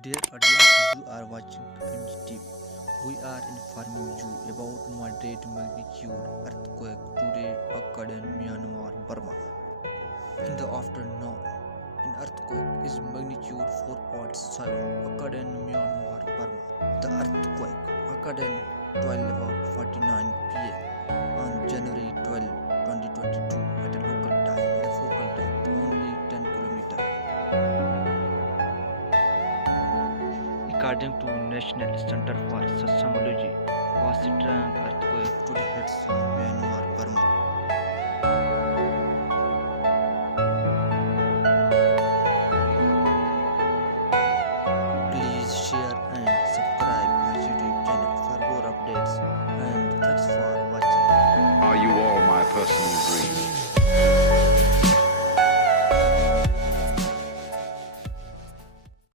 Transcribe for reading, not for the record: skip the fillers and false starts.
Dear audience, you are watching NGTV. We are informing you about moderate magnitude earthquake today occurred in Myanmar Burma. In the afternoon, an earthquake is magnitude 4.7 occurred in Myanmar Burma. The earthquake occurred in 12:49 p.m. on January 12, 2022 at a local time with a focal depth only 10 km. According to National Center for Seismology, was strong earthquake today hits Myanmar, Burma.